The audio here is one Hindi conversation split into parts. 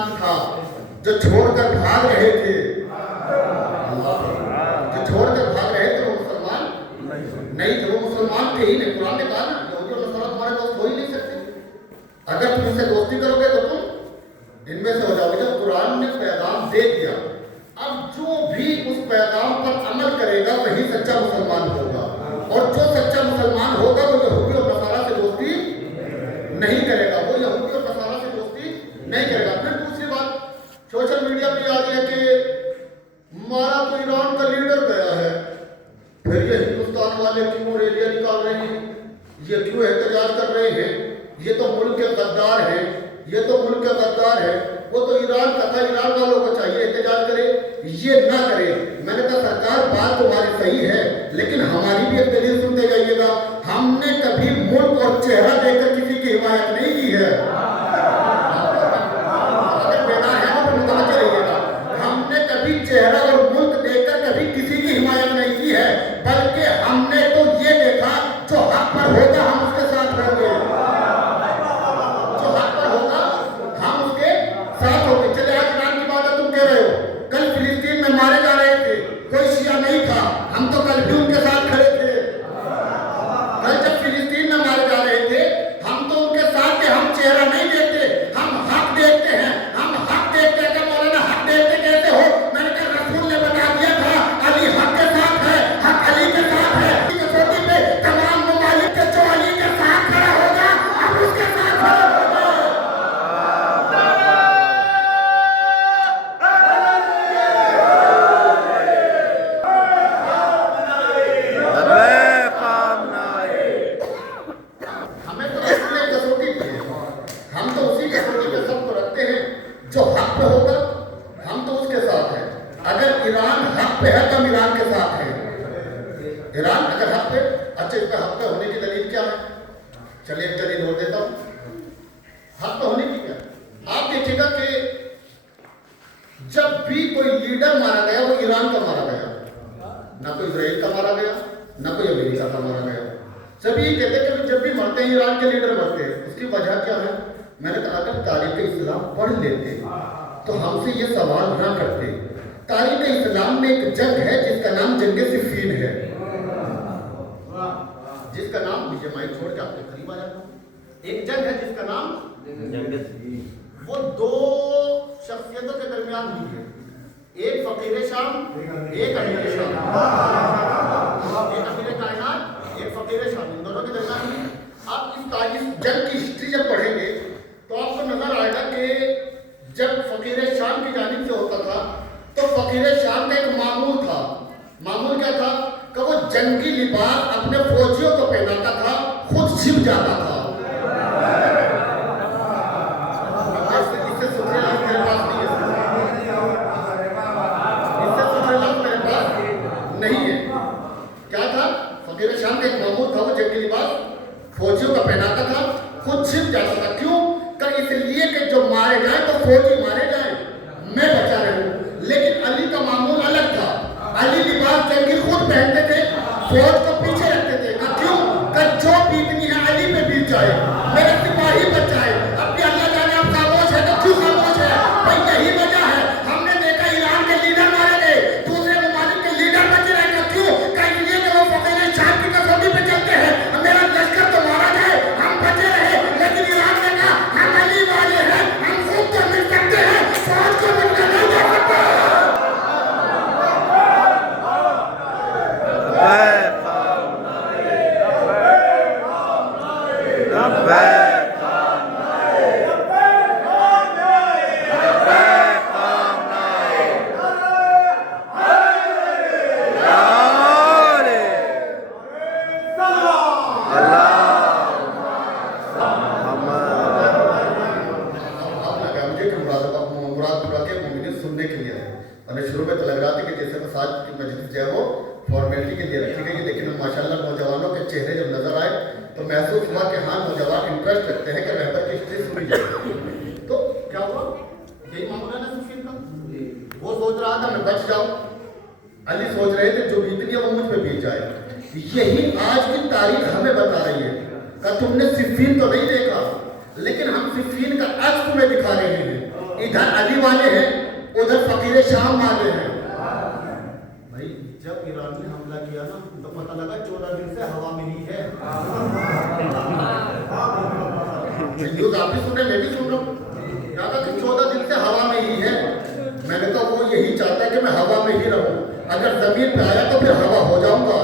मुसलमान था जो छोड़कर भाग रहे थे, जो छोड़कर भाग रहे थे वो मुसलमान नहीं थे, वो मुसलमान थे ही नहीं। कुरान ने कहा ना यहूदी और नसारा तुम्हारे दोस्त हो ही नहीं सकते। अगर तुम इससे दोस्ती करोगे तो तुम इनमें से हो जाओगे। जब कुरान ने पैगाम दे दिया, अब जो भी उस पैगाम पर अमल करेगा वही सच्चा मुसलमान होगा, और जो सच्चा मुसलमान होगा वो यहूदी और नसारा से दोस्ती नहीं करेगा, वो यहूदी और नसारा से दोस्ती नहीं करेगा। फिर दूसरी बात, सोशल मीडिया पे आ रही है कि हमारा तो ईरान का लीडर गया है, फिर ये हिंदुस्तान वाले क्यों रैलियां निकाल रहे हैं, ये क्यों एहतजाज कर रहे हैं, ये तो मुल्क के गद्दार है, ये तो मुल्क के गद्दार है, वो तो ईरान का था, ईरान वालों को चाहिए एहतजाज करे, ये ना करे। मैंने कहा सरकार बात तुम्हारी सही है, लेकिन हमारी भी एक दलील सुनते जाइएगा। हमने कभी मुल्क और चेहरा देखकर किसी की हिमायत नहीं की है। अगर बेदार है तो मुतवज्जो रहिएगा, हमने कभी चेहरा और मुल्क देखकर कभी किसी की हिमायत नहीं की है, बल्कि हमने तो ये देखा जो हक पर होगा हम उसके साथ होंगे, जो हक पर होगा हम उसके साथ होंगे। चले आज ईरान की बात है, तुम कह रहे हो कल फिलिस्तीन में मारे जा रहे थे, कोई शिया नहीं था, हम तो कल भी उनके साथ खड़े थे। कल जब फिलिस्तीन में मारे जा रहे थे हम तो उनके साथ थे, हम चेहरा नहीं देखते, हम हक देखते हैं, हम हक देखते हैं। मौलाना हक देखते कैसे हो? मैंने कहा रसूल ने बता दिया था अली हक के साथ है, हक अली के साथ है। कसौटी पे तमाम ममालिक के जो अली के साथ खड़ा होगा हम उसके साथ खड़े होंगे। हमें तो रसूल ने कसौटी दी है, हम तो उसी कसौटी पे सबको रखते हैं, जो हक पे होगा हम तो उसके साथ हैं। अगर ईरान हक पे है तो हम ईरान के साथ हैं। ईरान अगर हक पे, अच्छा इस पे हक पे होने की दलील क्या है? चलिए एक दलील और देता हूँ हक पे होने की। क्या आप देखिएगा कि जब भी कोई लीडर मारा गया वो ईरान का मारा गया, ना कोई इजराइल का मारा गया, ना कोई अमेरिका का मारा गया। सभी ये कहते हैं कि जब भी मरते हैं ईरान के लीडर मरते हैं, उसकी वजह क्या है? मैंने कहा अगर तारीख इस्लाम पढ़ लेते तो हमसे ये सवाल ना करते। तारीख इस्लाम में एक जंग है जिसका नाम जंग सिफ़ीन है, जिसका नाम, मुझे माइक छोड़ के आपके करीब आ जाता हूँ। एक जंग है जिसका नाम जंग सिफ़ीन, वो दो शख्सियतों के दरमियान हुई है, एक फकीर शाम, एक अमीर शाम, एक अमीर कायनात, एक फकीर शाम, इन दोनों के दरमियान हुई। आप इस जंग की हिस्ट्री जब पढ़ेंगे तो आपको नजर आएगा कि जब फकीर शाम की जानिब से होता था तो फकीर शाम का एक मामूल था। मामूल क्या था कि वो जंगी लिबास अपने फौजियों को पहनाता था, खुद छिप जाता था। इससे सुथरे लफ्ज़ मेरे पास नहीं है, इससे सुथरे लफ्ज़ मेरे पास नहीं है। क्या था? फकीर शाम का एक मामूल था, वो जंगी लिबास फौजियों का पहनाता था, खुद छिप जाता था। क्यों? कर इसलिए कि जो मारे जाए तो फौजी मारे जाए, मैं बचा रहूं। लेकिन अली का मामूल अलग था, अली लिबास जंगी खुद पहनते थे, फौज को पीछे रखते थे। क्यों? कर जो बीतनी है अली पे बीत जाए, मेरा सिपाही बच जाए। अब भी अल्लाह जाने आप खामोश है तो क्यों खामोश है? भाई यही वजह है। हमने देखा ईरान के लीडर मारे गए, दूसरे ममालिक के लीडर बचे रहेगा। क्यों? कहीं ये कि वो फकीर शाम की कसौटी पे चलते हैं, मेरा लश्कर तो मारा जाए हम बचे रहे। लेकिन ईरान ने कहा हम अली वाले हैं, हम खुद तो मिल सकते हैं, फौज को मिलकर नहीं दे सकते। सुनने के लिए है, और शुरू में तो लग रहा था कि जैसे मसाज की मजलिस जो है वो फॉर्मेलिटी के लिए रखी गई, लेकिन माशाल्लाह नौजवानों के चेहरे जब नजर आए तो महसूस हुआ कि हाँ नौजवान इंटरेस्ट रखते हैं कि रहबर की हिस्ट्री सुनी जाए। तो क्या हुआ? यही मामला ना सिफ़ीन का, वो सोच रहा था मैं बच जाऊं, अली सोच रहे थे जो बीतनी है वो मुझ पे बीत जाए। यही आज की तारीख हमें बता रही है कि तुमने सिफ़ीन तो नहीं देखा, लेकिन हम सिफ़ीन का अक्स तुम्हें दिखा रहे हैं। इधर अली वाले हैं, उधर फकीर शाम वाले हैं। भाई जब ईरान ने हमला किया ना तो पता लगा 14 दिन से हवा में ही है। न्यूज आप भी सुने, मैं भी सुन रहा हूँ, कहा कि 14 दिन से हवा में ही है। मैंने कहा वो यही चाहता है कि मैं हवा में ही रहूं, अगर जमीन पे आया तो फिर हवा हो जाऊंगा।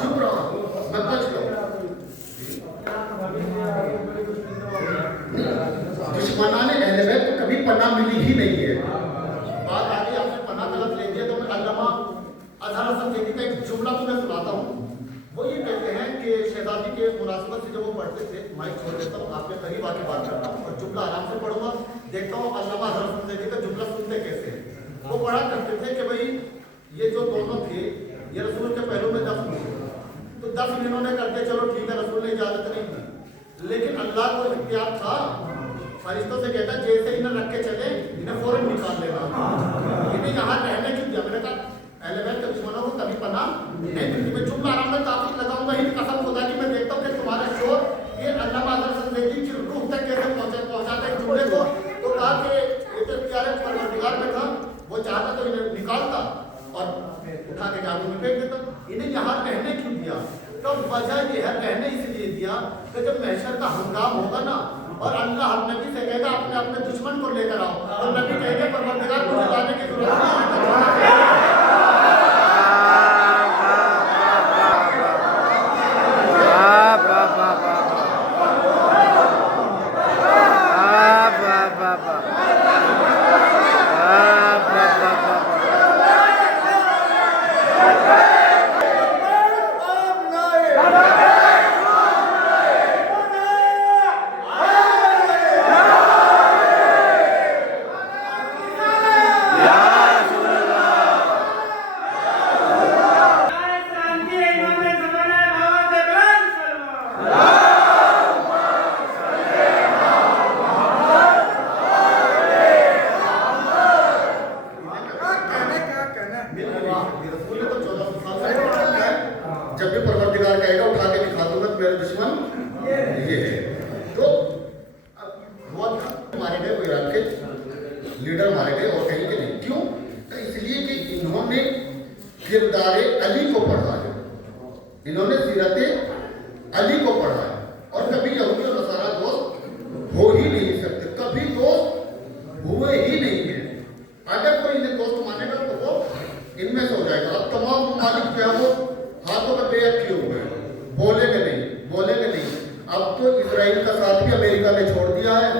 चुप रहो, मत बच लो। दुश्मनाने अहले बैत को कभी पनाह मिली ही नहीं है। बात आगे आपने पनाह गलत ले दिया तो मैं अल्लामा अजहर हसन ज़ैदी का एक जुमला तुम्हें सुनाता हूँ। वो ये कहते हैं कि शहजादी के मुनासिबत से जब वो पढ़ते थे, माइक छोड़ देता हूँ, आपके करीब आके बात करता हूँ और जुमला आराम से पढ़ूंगा, देखता हूँ अल्लामा अजहर हसन ज़ैदी का जुमला सुनते कैसे। वो पढ़ा करते थे कि भाई ये जो दोनों थे ये रसूल के पहलू में दफन हुए, तो दफन इन्होंने करके चलो ठीक है, रसूल ने इजाजत नहीं दी, लेकिन अल्लाह को इख्तियार था, फरिश्तों से कहता जैसे इन्हें रख के चले इन्हें फौरन निकाल लेना, इन्हें यहाँ रहने क्यों दिया। मैंने कहा अहले बैत के दुश्मनों को कभी पनाह नहीं मिलती। मैं जुमला आराम में ताक़ीद लगाऊंगा ही, कसम खुदा की मैं देखता हूँ कि तुम्हारा शोर ये अल्लामा अजहर हसन ज़ैदी की रूह तक कैसे पहुंचाता है जुमले को। तो कहा कि ये तो प्यारे परवरदिगार में था, वो चाहता तो इन्हें निकालता और उठा के जादू में फेंक देता। इन्हें यहाँ रहने क्यों दिया? तो वजह ये है, रहने इसलिए दिया कि जब महशर का हंगाम होगा ना और अल्लाह नबी से कहेगा अपने अपने दुश्मन को लेकर आओ, और नबी कहेंगे परवरदिगार मुझे लाने की जरूरत नहीं। जब भी परवरदिगार कहेगा उठा के दिखा दूंगा मेरे दुश्मन ये है। तो बहुत मारे गए, ईरान के लीडर मारे गए और कहीं के नहीं। क्यों? तो इसलिए कि इन्होंने किरदार अली को पढ़ा है, इन्होंने सीरत अली को पढ़ा है, और कभी यहूदी और नसारा दोस्त हो ही नहीं सकते, कभी दोस्त हुए ही नहीं है। अगर कोई इन्हें दोस्त मानेगा तो वो इनमें से हो जाएगा। अब तमाम ममालिक जो है वो हाथों में बेअद किए हुए हैं, बोलेंगे नहीं। अब तो इजराइल का साथ भी अमेरिका ने छोड़ दिया है,